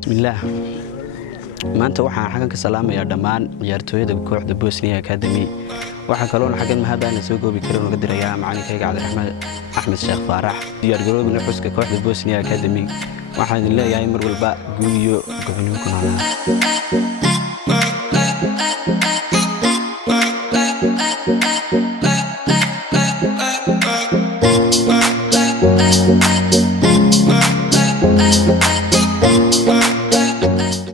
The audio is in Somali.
bismillah maanta waxaan xagan ka salaamayaa dhammaan ciyaartooyada kooxda Bosnia Academy waxaan kaloon xagan mahadana soo goobi karin uga dirayaa macallinkayga Cabdi Axmed Sheekh Faarax diyaar garowga xuska kooxda Bosnia Academy waxaan idin leeyahay mar walba guuliyo gobonimo ku noolaa